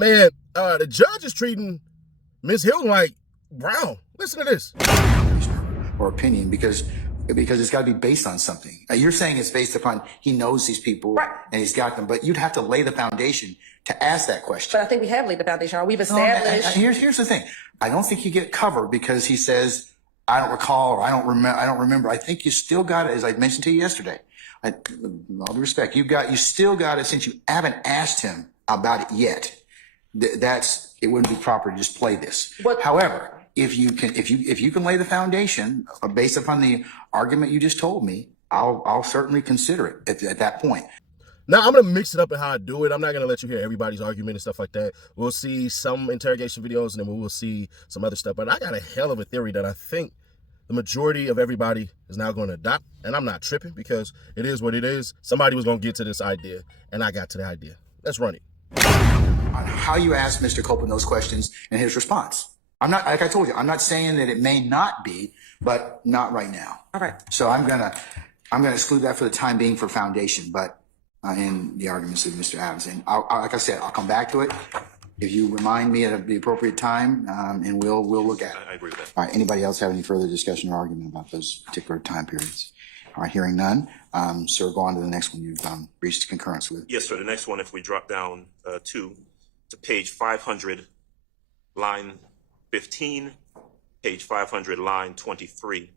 Man, the judge is treating Ms. Hilton like Brown. Listen to this. Or opinion, because it's got to be based on something. You're saying it's based upon he knows these people, right, and he's got them, but you'd have to lay the foundation to ask that question. But I think we have laid the foundation. We've established. Here's the thing. I don't think you get covered because he says, I don't recall, or I don't remember. I think you still got it, as I mentioned to you yesterday. With all due respect, you still got it, since you haven't asked him about it yet. It wouldn't be proper to just play this. However, if you can lay the foundation based upon the argument you just told me, I'll certainly consider it at that point. Now, I'm going to mix it up in how I do it. I'm not going to let you hear everybody's argument and stuff like that. We'll see some interrogation videos, and then we will see some other stuff. But I got a hell of a theory that I think the majority of everybody is now going to adopt. And I'm not tripping, because it is what it is. Somebody was going to get to this idea, and I got to the idea. Let's run it. On how you asked Mr. Copeland those questions and his response. I'm not, like I told you, I'm not saying that it may not be, but not right now. All right. So I'm gonna exclude that for the time being for foundation, but in the arguments of Mr. Adams. And like I said, I'll come back to it if you remind me at the appropriate time, and we'll look at it. I agree with that. All right. Anybody else have any further discussion or argument about those particular time periods? All right. Hearing none. Sir, go on to the next one you've reached concurrence with. Yes, sir. The next one, if we drop down to page 500, line 15, page 500, line 23.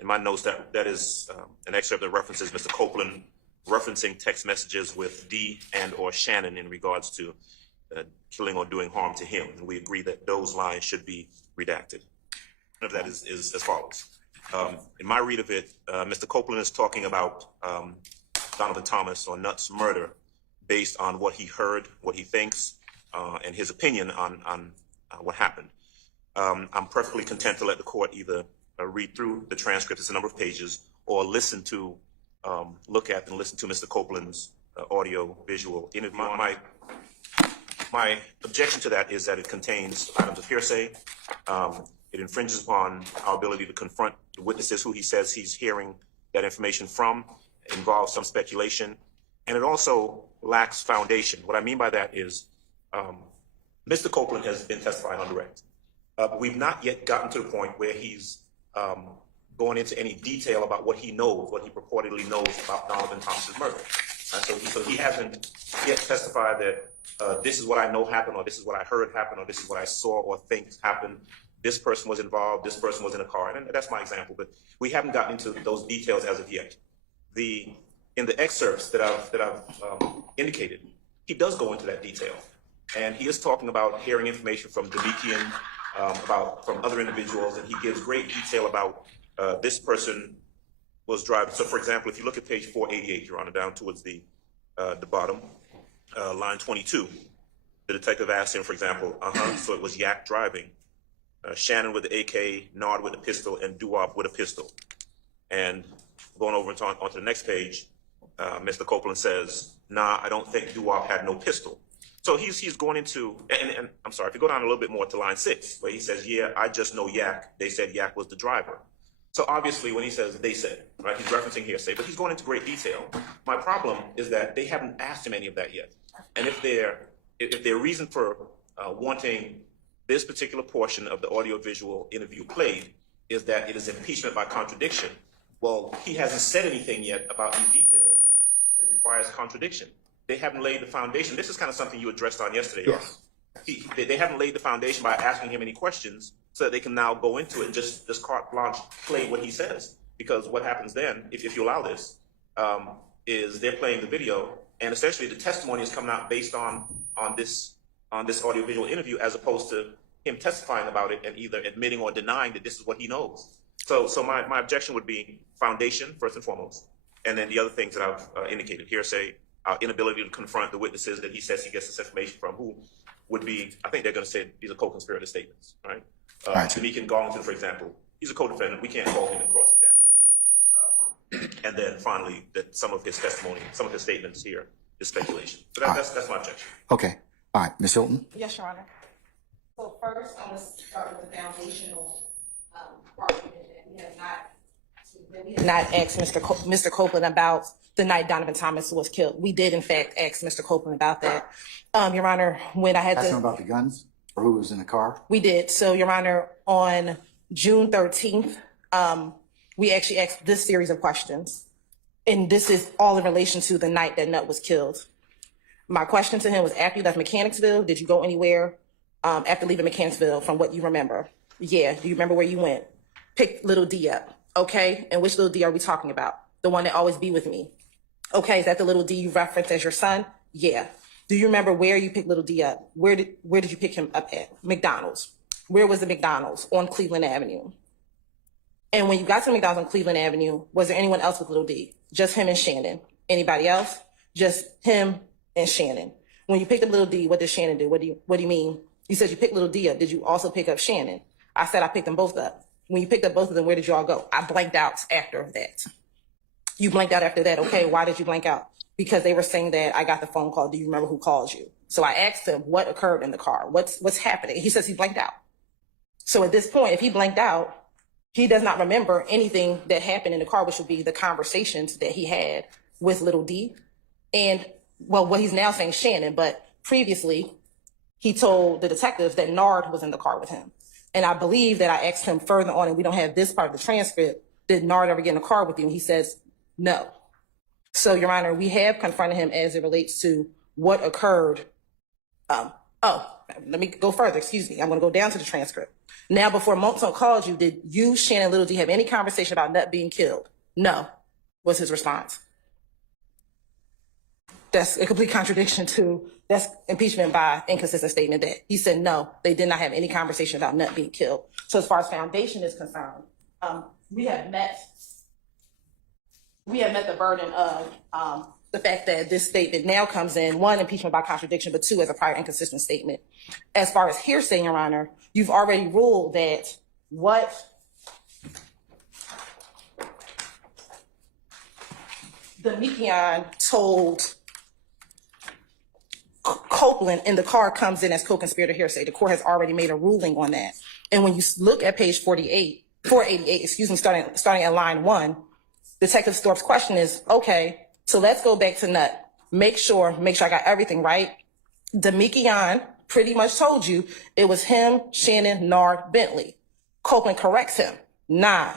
In my notes, that is an excerpt that references Mr. Copeland referencing text messages with D and or Shannon in regards to killing or doing harm to him. And we agree that those lines should be redacted. One of that is as follows. In my read of it, Mr. Copeland is talking about Donovan Thomas or Nutt's murder based on what he heard, what he thinks, and his opinion on what happened. I'm perfectly content to let the court either read through the transcript, it's a number of pages, or listen to, look at and listen to Mr. Copeland's audio visual interview. My objection to that is that it contains items of hearsay. It infringes upon our ability to confront the witnesses who he says he's hearing that information from. It involves some speculation, and it also lacks foundation. What I mean by that is Mr. Copeland has been testifying on direct. We've not yet gotten to the point where he's going into any detail about what he knows, what he purportedly knows about Donovan Thomas's murder. So he hasn't yet testified that this is what I know happened, or this is what I heard happen, or this is what I saw or think happened. This person was involved, this person was in a car, and that's my example, but we haven't gotten into those details as of yet. In the excerpts that I've indicated, he does go into that detail. And he is talking about hearing information from Demikian, from other individuals, and he gives great detail about this person was driving. So, for example, if you look at page 488, Your Honor, down towards the bottom, line 22, the detective asked him, for example, so it was Yak driving, Shannon with the AK, Nard with a pistol, and Duop with a pistol. And going over onto the next page, Mr. Copeland says, nah, I don't think Duop had no pistol. So he's going into, and I'm sorry, if you go down a little bit more to line 6, where he says, yeah, I just know Yak. They said Yak was the driver. So obviously when he says they said, right, he's referencing hearsay, but he's going into great detail. My problem is that they haven't asked him any of that yet. And if their reason for wanting this particular portion of the audiovisual interview played is that it is impeachment by contradiction, well, he hasn't said anything yet about these details. It requires contradiction. They haven't laid the foundation. This is kind of something you addressed on yesterday. Yes. They haven't laid the foundation by asking him any questions so that they can now go into it and just carte blanche play what he says. Because what happens then, if you allow this, is they're playing the video, and essentially the testimony is coming out based on this audiovisual interview, as opposed to him testifying about it and either admitting or denying that this is what he knows. So my objection would be foundation, first and foremost, and then the other things that I've indicated, hearsay, our inability to confront the witnesses that he says he gets this information from, who would be, I think they're going to say these are co-conspirator statements, right? Demikian Garlington, for example, he's a co-defendant. We can't call him in cross-examine. And then finally, that some of his testimony, some of his statements here is speculation. So that's my objection. Okay. All right. Ms. Hilton? Yes, Your Honor. So first, I'm going to start with the foundational argument that we have not not ask Mr. Copeland about the night Donovan Thomas was killed. We did, in fact, ask Mr. Copeland about that. Your Honor, when I had Ask him about the guns or who was in the car? We did. So, Your Honor, on June 13th, we actually asked this series of questions. And this is all in relation to the night that Nutt was killed. My question to him was, after you left Mechanicsville, did you go anywhere after leaving Mechanicsville from what you remember? Yeah. Do you remember where you went? Pick little D up. Okay. And which little D are we talking about? The one that always be with me. Okay. Is that the little D you referenced as your son? Yeah. Do you remember where you picked little D up? Where did you pick him up at? McDonald's. Where was the McDonald's? On Cleveland Avenue. And when you got to McDonald's on Cleveland Avenue, was there anyone else with little D? Just him and Shannon. Anybody else? Just him and Shannon. When you picked up little D, what did Shannon do? What do you mean? You said you picked little D up. Did you also pick up Shannon? I said I picked them both up. When you picked up both of them, where did you all go? I blanked out after that. You blanked out after that. Okay, why did you blank out? Because they were saying that I got the phone call. Do you remember who called you? So I asked him what occurred in the car. What's happening? He says he blanked out. So at this point, if he blanked out, he does not remember anything that happened in the car, which would be the conversations that he had with little D. And, well, what he's now saying Shannon, but previously he told the detectives that Nard was in the car with him. And I believe that I asked him further on, and we don't have this part of the transcript, did Nard ever get in the car with you? And he says, no. So, Your Honor, we have confronted him as it relates to what occurred. Let me go further. Excuse me. I'm going to go down to the transcript. Now, before Monton called you, did you, Shannon, Little D have any conversation about Nutt being killed? No, was his response. That's a complete contradiction to, that's impeachment by inconsistent statement that he said, no, they did not have any conversation about Nutt being killed. So as far as foundation is concerned, we have met the burden of the fact that this statement now comes in, one, impeachment by contradiction, but two, as a prior inconsistent statement. As far as hearsay, Your Honor, you've already ruled that what Demekian told Copeland in the car comes in as co-conspirator hearsay. The court has already made a ruling on that. And when you look at page 488, starting at line 1, Detective Thorpe's question is, okay, so let's go back to Nutt. Make sure I got everything right. Demekian pretty much told you it was him, Shannon, Nard, Bentley. Copeland corrects him. Nah.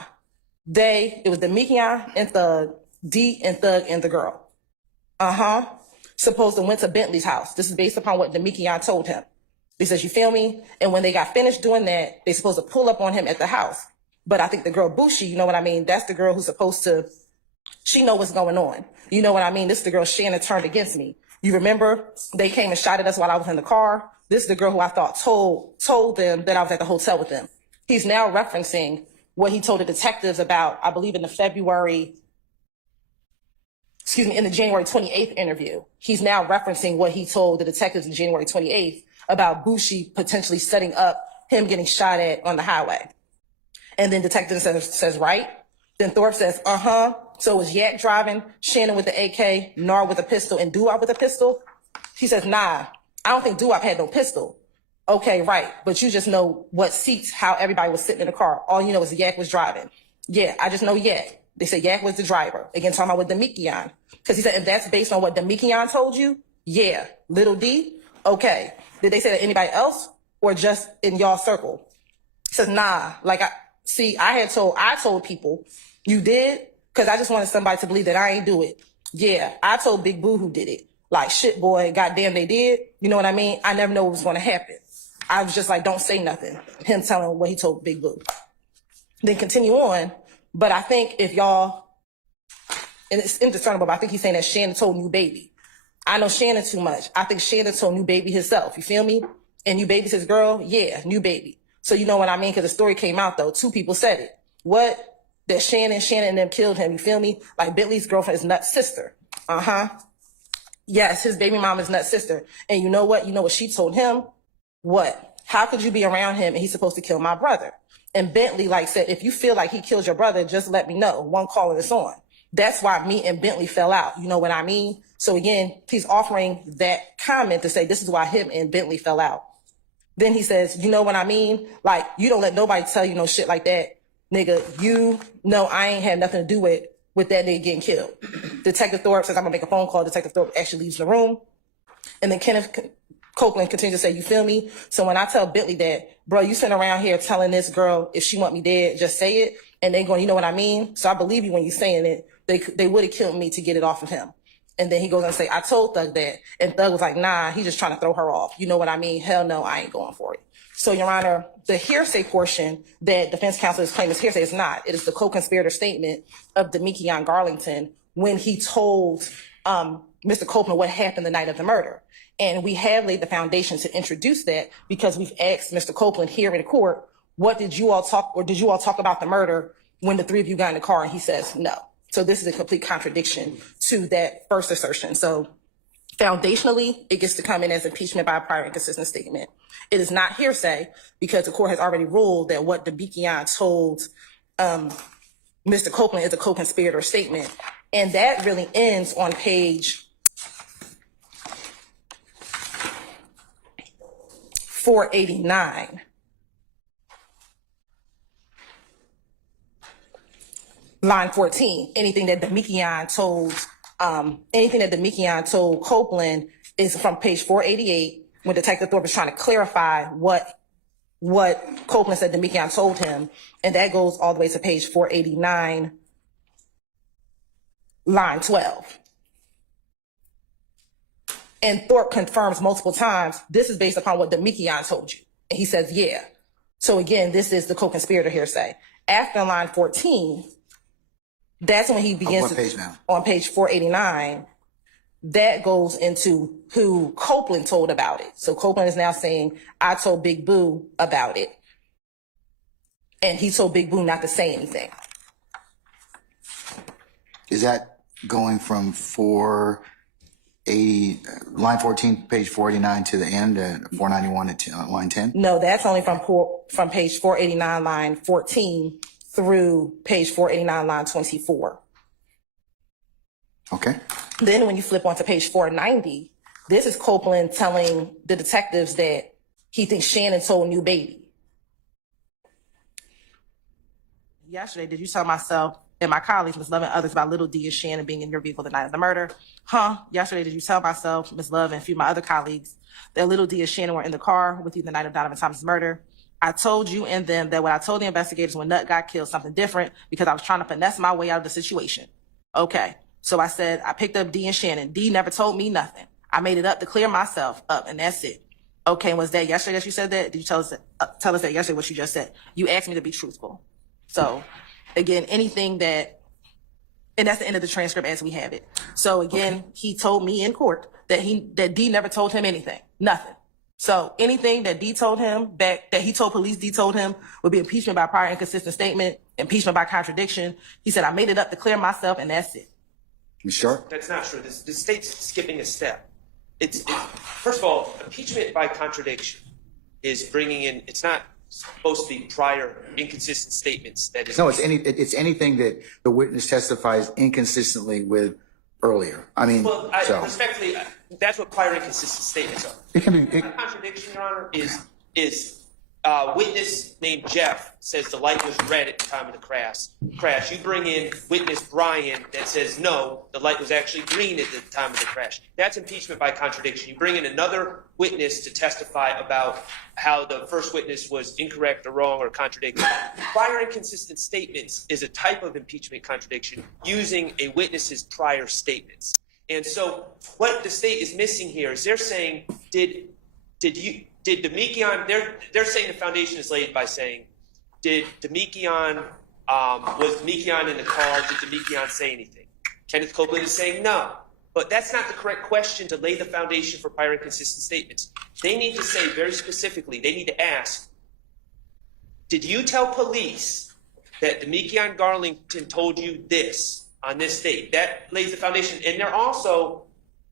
It was Demekian and Thug, D and Thug and the girl. Supposed to went to Bentley's house. This is based upon what Demekian told him. He says, you feel me? And when they got finished doing that, they supposed to pull up on him at the house. But I think the girl Bushi, you know what I mean? That's the girl who's supposed to, she know what's going on. You know what I mean? This is the girl Shannon turned against me. You remember they came and shot at us while I was in the car? This is the girl who I thought told them that I was at the hotel with them. He's now referencing what he told the detectives about, I believe in the January 28th interview. He's now referencing what he told the detectives in January 28th about Bushi potentially setting up him getting shot at on the highway. And then detective says, right? Then Thorpe says, So it was Yak driving, Shannon with the AK, Nard with a pistol, and Doo-Wop with a pistol? He says, nah, I don't think Doo-Wop had no pistol. Okay, right. But you just know what seats, how everybody was sitting in the car. All you know is Yak was driving. Yeah, I just know Yak. They said Yak was the driver. Again, talking about with Demekian. Because he said, if that's based on what Demekian told you, yeah. Little D? Okay. Did they say that anybody else or just in y'all circle? He says, nah. I told people, you did? Because I just wanted somebody to believe that I ain't do it. Yeah, I told Big Boo who did it. Like, shit, boy, goddamn, they did. You know what I mean? I never know what was going to happen. I was just like, don't say nothing. Him telling what he told Big Boo. Then continue on. But I think if y'all, and it's indiscernible, but I think he's saying that Shannon told New Baby. I know Shannon too much. I think Shannon told New Baby himself. You feel me? And New Baby says, girl, yeah, New Baby. So you know what I mean? Because the story came out, though. 2 people said it. What? That Shannon and them killed him. You feel me? Like Bentley's girlfriend is Nutt's sister. Yes, his baby mom is Nutt's sister. And you know what? You know what she told him? What? How could you be around him and he's supposed to kill my brother? And Bentley said, if you feel like he killed your brother, just let me know. One call and it's on. That's why me and Bentley fell out. You know what I mean? So again, he's offering that comment to say this is why him and Bentley fell out. Then he says, you know what I mean? Like, you don't let nobody tell you no shit like that. nigga, you know I ain't had nothing to do with that nigga getting killed. Detective Thorpe says, I'm gonna make a phone call. Detective Thorpe actually leaves the room. And then Kenneth Copeland continues to say, you feel me? So when I tell Bentley that, bro, you sitting around here telling this girl, if she want me dead, just say it. And they going, you know what I mean? So I believe you when you saying it. They would have killed me to get it off of him. And then he goes and say, I told Thug that. And Thug was like, nah, he's just trying to throw her off. You know what I mean? Hell no, I ain't going for it. So, Your Honor, the hearsay portion that defense counsel is claiming is hearsay is not. It is the co-conspirator statement of Demekion Garlington when he told Mr. Copeland what happened the night of the murder. And we have laid the foundation to introduce that because we've asked Mr. Copeland here in court, what did you all talk, or did you all talk about the murder when the three of you got in the car? And he says no. So this is a complete contradiction to that first assertion. So foundationally, it gets to come in as impeachment by a prior inconsistent statement. It is not hearsay because the court has already ruled that what Demekion told Mr. Copeland is a co-conspirator statement. And that really ends on page 489. Line 14, anything that Demekion told Copeland is from page 488 when Detective Thorpe is trying to clarify what Copeland said Demekion told him. And that goes all the way to page 489, line 12. And Thorpe confirms multiple times, this is based upon what Demekion told you. And he says, yeah. So again, this is the co-conspirator hearsay. After line 14, that's when he begins on page 489, that goes into who Copeland told about it. So Copeland is now saying, I told Big Boo about it. And he told Big Boo not to say anything. Is that going from line 14, page 489 to the end, 491 to line 10? No, that's only from page 489, line 14 through page 489, line 24. Okay. Then when you flip onto page 490, this is Copeland telling the detectives that he thinks Shannon told New Baby. Yesterday, did you tell myself and my colleagues, Ms. Love and others, about Little D and Shannon being in your vehicle the night of the murder? Yesterday, did you tell myself, Ms. Love, and a few of my other colleagues that Little D and Shannon were in the car with you the night of Donovan Thomas' murder? I told you and them that what I told the investigators when Nut got killed, something different, because I was trying to finesse my way out of the situation. Okay. So I said, I picked up D and Shannon. D never told me nothing. I made it up to clear myself up, and that's it. Okay, was that yesterday that you said that? Did you tell us that yesterday what you just said? You asked me to be truthful. So again, anything that, and that's the end of the transcript as we have it. So again, he told me in court that D never told him anything, nothing. So anything that D told him back, that he told police D told him would be impeachment by prior inconsistent statement, impeachment by contradiction. He said, I made it up to clear myself, and that's it. You sure? That's not true. The state's skipping a step. It's first of all, impeachment by contradiction is bringing in. It's not supposed to be prior inconsistent statements. That is No, it's anything that the witness testifies inconsistently with earlier. I mean, well, respectfully, that's what prior inconsistent statements are. It can be. Contradiction, Your Honor, is witness named Jeff says the light was red at the time of the crash. You bring in witness Brian that says no, the light was actually green at the time of the crash. That's impeachment by contradiction. You bring in another witness to testify about how the first witness was incorrect or wrong or contradicting. Prior inconsistent statements is a type of impeachment contradiction using a witness's prior statements. And so what the state is missing here is they're saying, did Demekion, they're saying the foundation is laid by saying, was Demekion in the car? Did Demekion say anything? Kenneth Copeland is saying no. But that's not the correct question to lay the foundation for prior inconsistent statements. They need to say very specifically, they need to ask, did you tell police that Demekion Garlington told you this on this date? That lays the foundation. And they're also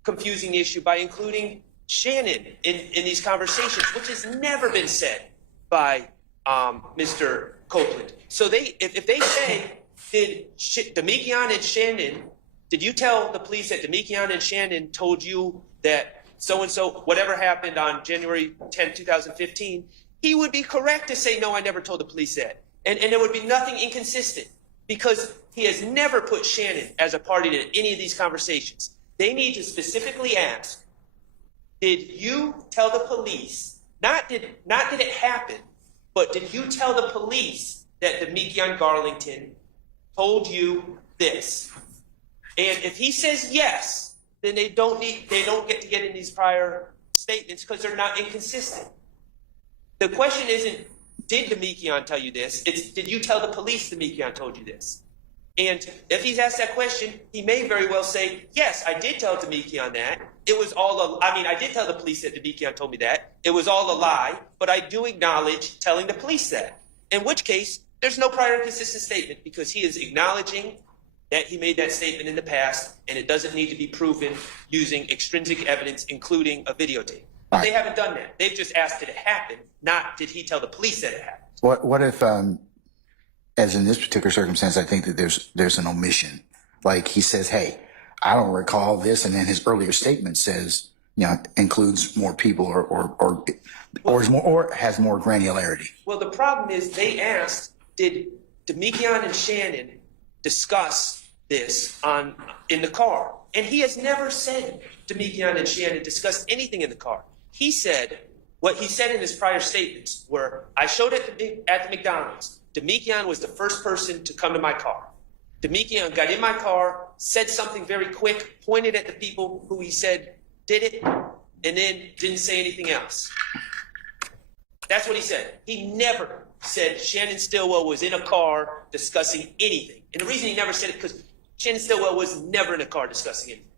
confusing the issue by including Shannon in these conversations, which has never been said by Mr. Copeland. So if they say, did Demekion and Shannon, did you tell the police that Demekion and Shannon told you that so-and-so, whatever happened on January 10, 2015, he would be correct to say, no, I never told the police that. And there would be nothing inconsistent because he has never put Shannon as a party to any of these conversations. They need to specifically ask, did you tell the police, not did it happen, but did you tell the police that Demekion Garlington told you this? And if he says yes, then they don't get to get in these prior statements because they're not inconsistent. The question isn't, did Demekion tell you this? It's, did you tell the police Demekion told you this? And if he's asked that question, he may very well say, yes, I did tell Demekion that. It was all I did tell the police that Demekion told me that. It was all a lie, but I do acknowledge telling the police that. In which case, there's no prior inconsistent statement because he is acknowledging that he made that statement in the past, and it doesn't need to be proven using extrinsic evidence, including a videotape. But they haven't done that. They've just asked did it happen, not did he tell the police that it happened. What if, as in this particular circumstance, I think that there's an omission. Like he says, hey, I don't recall this, and then his earlier statement says, includes more people or has more granularity. Well, the problem is they asked, did Demekion and Shannon discuss this in the car? And he has never said Demekion and Shannon discussed anything in the car. He said, what he said in his prior statements were, I showed it at the McDonald's. Demekion was the first person to come to my car. Demekion got in my car, said something very quick, pointed at the people who he said did it, and then didn't say anything else. That's what he said. He never said Shannon Stillwell was in a car discussing anything. And the reason he never said it because Shannon Stillwell was never in a car discussing anything.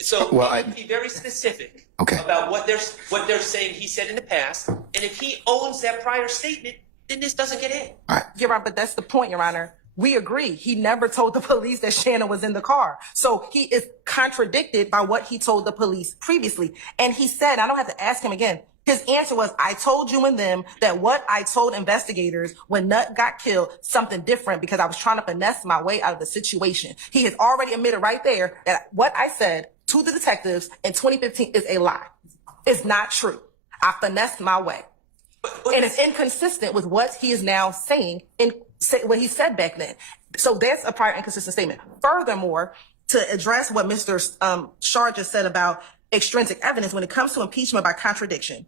So be very specific about what they're saying he said in the past. And if he owns that prior statement, then this doesn't get in. You're right, but that's the point, Your Honor. We agree. He never told the police that Shannon was in the car. So he is contradicted by what he told the police previously. And he said, I don't have to ask him again. His answer was, I told you and them that what I told investigators when Nut got killed, something different because I was trying to finesse my way out of the situation. He has already admitted right there that what I said to the detectives in 2015 is a lie. It's not true. I finessed my way. And it's inconsistent with what he is now saying in what he said back then. So that's a prior inconsistent statement. Furthermore, to address what Mr. Shar just said about extrinsic evidence, when it comes to impeachment by contradiction,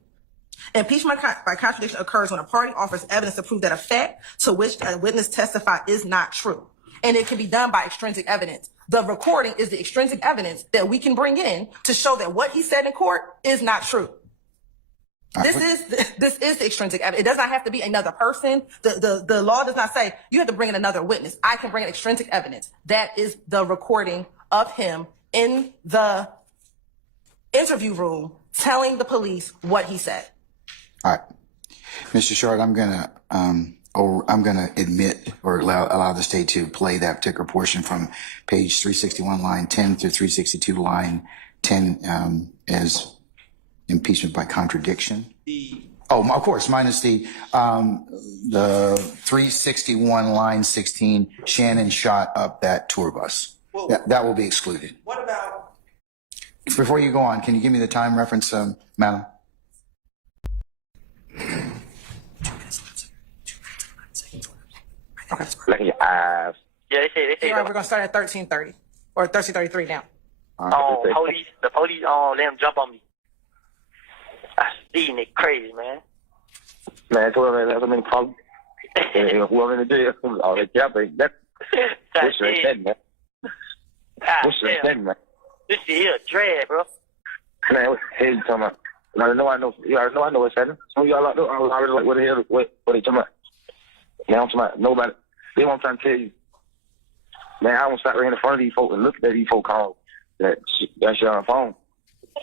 impeachment by contradiction occurs when a party offers evidence to prove that a fact to which a witness testified is not true. And it can be done by extrinsic evidence. The recording is the extrinsic evidence that we can bring in to show that what he said in court is not true. This is the extrinsic evidence. It does not have to be another person. The law does not say you have to bring in another witness. I can bring in extrinsic evidence. That is the recording of him in the interview room telling the police what he said. All right, Mr. Shard, I'm gonna admit or allow the state to play that particular portion from page 361, line 10 through 362, line 10, as impeachment by contradiction. Of course, minus the 361, line 16. Shannon shot up that tour bus. Well, that will be excluded. What about? Before you go on, can you give me the time reference, madam? Okay. Look in your eyes. Yeah, they say. All right, we're gonna start at 13:30 or 13:33 now. The police let him jump on me. These niggas crazy, man. Man, whoever that's in the problem. Whoever in the jail, all that jumping. That's right there, man. What's right there, man? This shit here a drag, bro. Man, what the hell you talking about? I know. You already know I know what's happening. Some of y'all out there, I was already like, what the hell, what they talking about? Man, I'm talking about nobody. That's what I'm trying to tell you. Man, I won't stop right in front of these folks and look at these folks call that shit on the phone.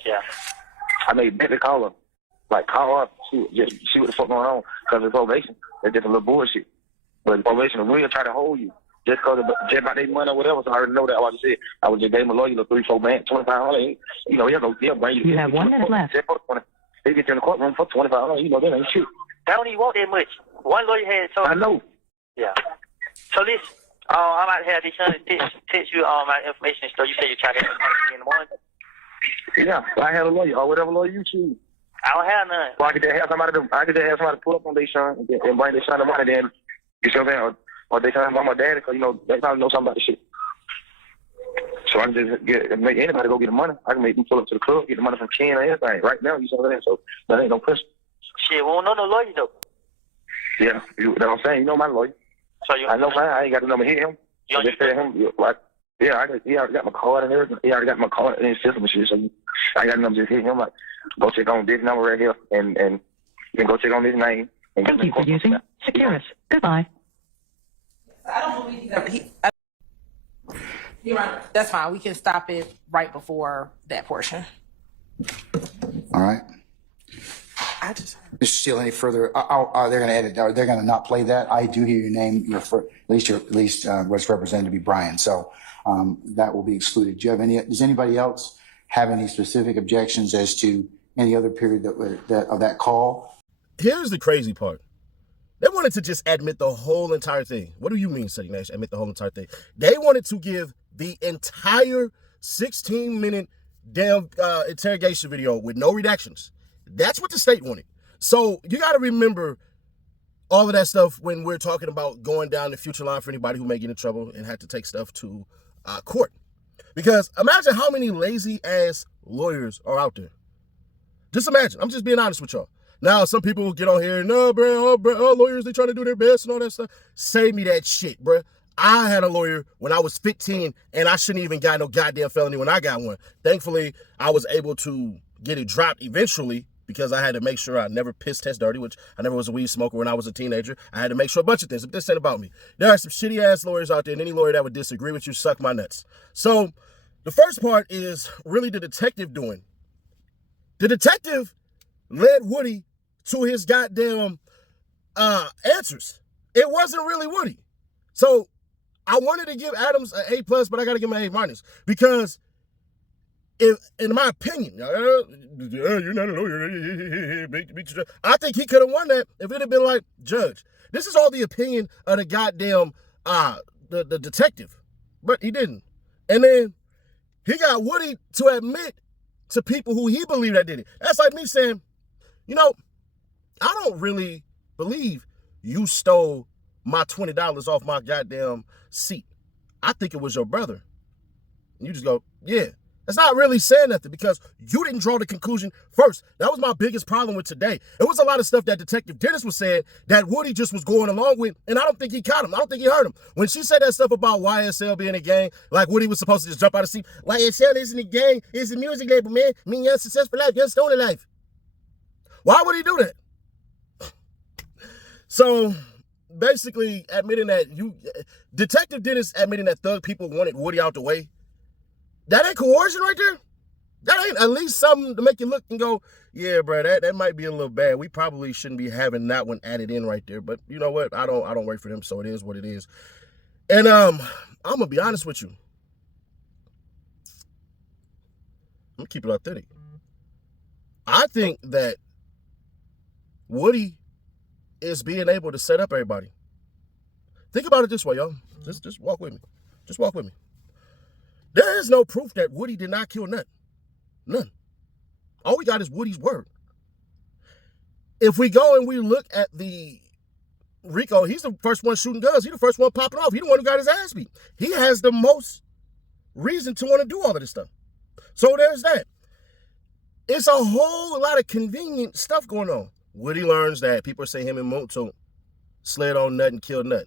Yeah. I made bet to call her. Like, call her, see what the fuck going on. Because of probation, that's just a little bullshit. But probation will try to hold you. Just because about their money or whatever, so I already know that. Like I just said, I would just gave him a lawyer, $3-4 man, $2,500. You know, he'll bring you. You have 1 minute left. They get you in the courtroom for $2,500. You know, that ain't shit. They don't even want that much. One lawyer had told I know. Yeah. So listen, I might have this son text you my information. So you say you try to have in the morning. Yeah, I had a lawyer or whatever lawyer you choose. I don't have none. Well, I could just have somebody pull up on their son and bring their son the money. Then You see what I'm saying? Or they tell about my daddy because, you know, they probably know something about the shit. So I can just make anybody go get the money. I can make them pull up to the club, get the money from Ken or anything right now. You see what I'm saying? So that ain't no pressure. Shit, we don't know no lawyer though. Yeah, that's what I'm saying. You know my lawyer. So you, I know mine. I ain't got the number to hit him. You So just tell him, like, yeah, he already got my card and everything. He already got my card and his system and shit. So I got the number, just hit him. Like, go check on this number right here and then go check on this name. And Thank you for using Securus. Goodbye. I don't believe you're right. That's fine. We can stop it right before that portion. All right. Mr. Steele, any further? They're going to edit. They're going to not play that. I do hear your name. At least what's represented to be Brian. So that will be excluded. Do you have any? Does anybody else have any specific objections as to any other period of that call? Here's the crazy part. They wanted to just admit the whole entire thing. What do you mean, City Nash? Admit the whole entire thing. They wanted to give the entire 16-minute damn interrogation video with no redactions. That's what the state wanted. So you got to remember all of that stuff when we're talking about going down the future line for anybody who may get in trouble and have to take stuff to court. Because imagine how many lazy-ass lawyers are out there. Just imagine. I'm just being honest with y'all. Now, some people will get on here, no, bro, lawyers, they trying to do their best and all that stuff. Save me that shit, bro. I had a lawyer when I was 15, and I shouldn't even got no goddamn felony when I got one. Thankfully, I was able to get it dropped eventually because I had to make sure I never piss test dirty, which I never was a weed smoker when I was a teenager. I had to make sure a bunch of things. But this ain't about me. There are some shitty-ass lawyers out there, and any lawyer that would disagree with you, suck my nuts. So the first part is really the detective doing. The detective led Woody to his goddamn answers. It wasn't really Woody. So I wanted to give Adams an A+, but I got to give him an A- because if, in my opinion, you're not a lawyer. I think he could have won that if it had been like, Judge, this is all the opinion of the goddamn the detective. But he didn't. And then he got Woody to admit to people who he believed that did it. That's like me saying, you know, I don't really believe you stole my $20 off my goddamn seat. I think it was your brother. And you just go, yeah. That's not really saying nothing because you didn't draw the conclusion first. That was my biggest problem with today. It was a lot of stuff that Detective Dennis was saying that Woody just was going along with, and I don't think he caught him. I don't think he heard him. When she said that stuff about YSL being a gang, like Woody was supposed to just jump out of the seat. YSL isn't a gang, it's a music label, man. I mean, young successful life, young stoner life. Why would he do that? So basically admitting that Detective Dennis admitting that thug people wanted Woody out the way, that ain't coercion right there. That ain't at least something to make you look and go, yeah, bro, that might be a little bad. We probably shouldn't be having that one added in right there. But you know what? I don't work for them, so it is what it is. And I'm gonna be honest with you. I'm gonna keep it authentic. I think that Woody is being able to set up everybody. Think about it this way, y'all. Just walk with me. Just walk with me. There is no proof that Woody did not kill Nut. None. All we got is Woody's word. If we go and we look at the Rico, he's the first one shooting guns. He's the first one popping off. He's the one who got his ass beat. He has the most reason to want to do all of this stuff. So there's that. It's a whole lot of convenient stuff going on. Woody learns that people are saying him and Moto slid on Nut and killed Nut.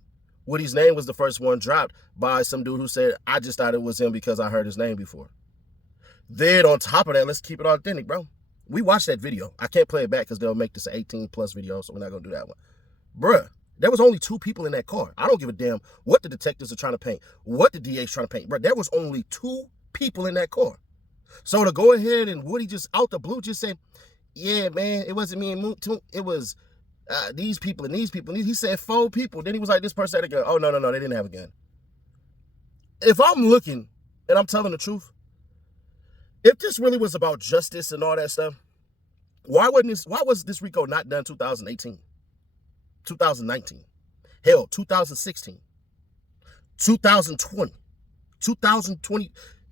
Woody's name was the first one dropped by some dude who said, I just thought it was him because I heard his name before. Then on top of that, let's keep it authentic, bro. We watched that video. I can't play it back because they'll make this an 18+ video, so we're not going to do that one. Bruh, there was only 2 people in that car. I don't give a damn what the detectives are trying to paint, what the DA's trying to paint. Bruh, there was only 2 people in that car. So to go ahead and Woody just out the blue just said, yeah, man, it wasn't me and Moot. It was these people and these people. He said 4 people. Then he was like, this person had a gun. Oh, no, they didn't have a gun. If I'm looking and I'm telling the truth, if this really was about justice and all that stuff, why was this Rico not done 2018, 2019, hell, 2016, 2020, 2020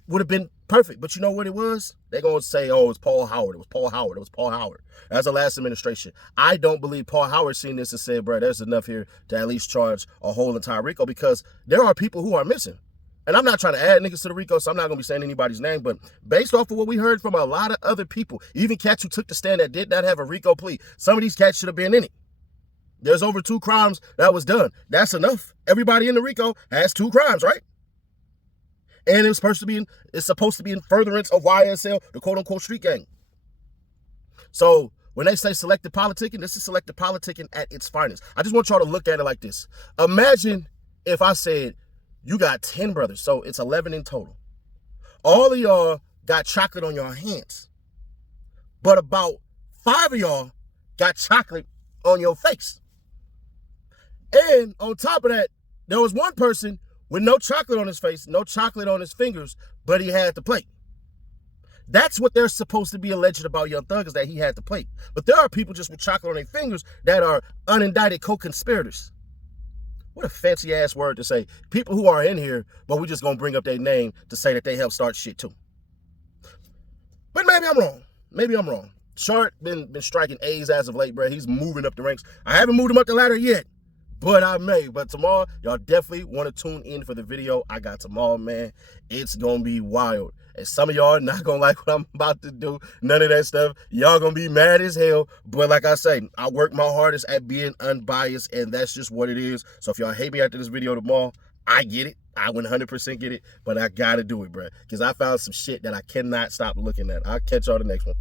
would have been Perfect. But you know what it was? They're going to say, oh, it's Paul Howard. It was Paul Howard. It was Paul Howard. That's the last administration. I don't believe Paul Howard seen this and said, bro, there's enough here to at least charge a whole entire RICO, because there are people who are missing. And I'm not trying to add niggas to the RICO, so I'm not going to be saying anybody's name, but based off of what we heard from a lot of other people, even cats who took the stand that did not have a RICO plea, some of these cats should have been in it. There's over 2 crimes that was done. That's enough. Everybody in the RICO has 2 crimes, right? And it's supposed to be in furtherance of YSL, the quote-unquote street gang. So when they say selective politicking, this is selective politicking at its finest. I just want y'all to look at it like this. Imagine if I said, you got 10 brothers, so it's 11 in total. All of y'all got chocolate on your hands, but about 5 of y'all got chocolate on your face. And on top of that, there was one person with no chocolate on his face, no chocolate on his fingers, but he had the plate. That's what they're supposed to be alleged about Young Thug, is that he had the plate. But there are people just with chocolate on their fingers that are unindicted co-conspirators. What a fancy ass word to say. People who are in here, but we just gonna bring up their name to say that they helped start shit too. But maybe I'm wrong. Maybe I'm wrong. Short been striking A's as of late, bro. He's moving up the ranks. I haven't moved him up the ladder yet, but I may. But tomorrow, y'all definitely want to tune in for the video I got tomorrow, man. It's gonna be wild. And some of y'all not gonna like what I'm about to do. None of that stuff. Y'all gonna be mad as hell. But like I say, I work my hardest at being unbiased, and that's just what it is. So if y'all hate me after this video tomorrow, I get it. I 100% get it. But I gotta do it, bro. Because I found some shit that I cannot stop looking at. I'll catch y'all the next one.